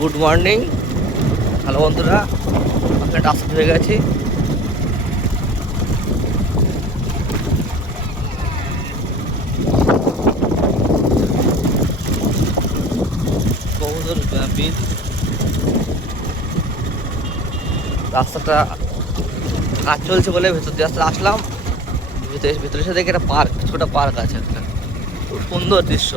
Good morning. Hello বন্ধুরা, আপনার রাস্তা হয়ে গেছি। বহুদূর বীজ রাস্তাটা কাজ চলছে বলে ভেতর দিয়ে রাস্তা আসলাম। ভেতরে এসে দেখি একটা পার্ক, ছোট পার্ক আছে একটা, খুব সুন্দর দৃশ্য।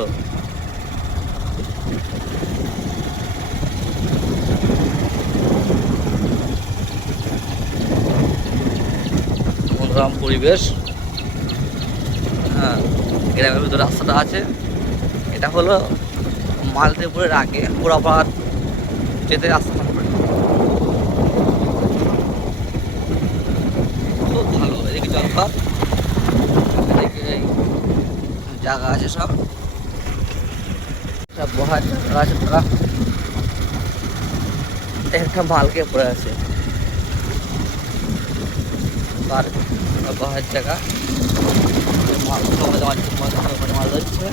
মনোরম পরিবেশ। হ্যাঁ, গ্রামের ভিতরে রাস্তাটা আছে। এটা হলো মালদেপুরের আগে পুরাপাড় যেতে রাস্তা থাকে। খুব ভালো, এদিকে জলপাত, এদিকে জায়গা আছে, সব সব বহার জায়গা আছে। তারা একটা মালকে পড়ে আছে পার্ক, বহার জায়গা। মাল মাল ধরছে,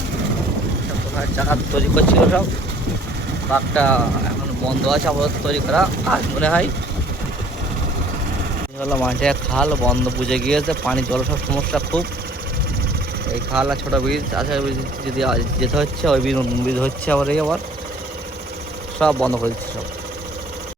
সব বহার জায়গা তৈরি করছিল সব। পার্কটা এখন বন্ধ আছে আপাতত, তৈরি করা আজ মনে হয়। হলো মাঠে খাল বন্ধ, বুঝে গিয়েছে, পানি জল সব সমস্যা খুব। এই খাল আর ছোটো ব্রিজ আছে, ব্রিজ যদি যেতে হচ্ছে, ওই ব্রিজ হচ্ছে আবার, এই আবার সব বন্ধ করে দিচ্ছে সব।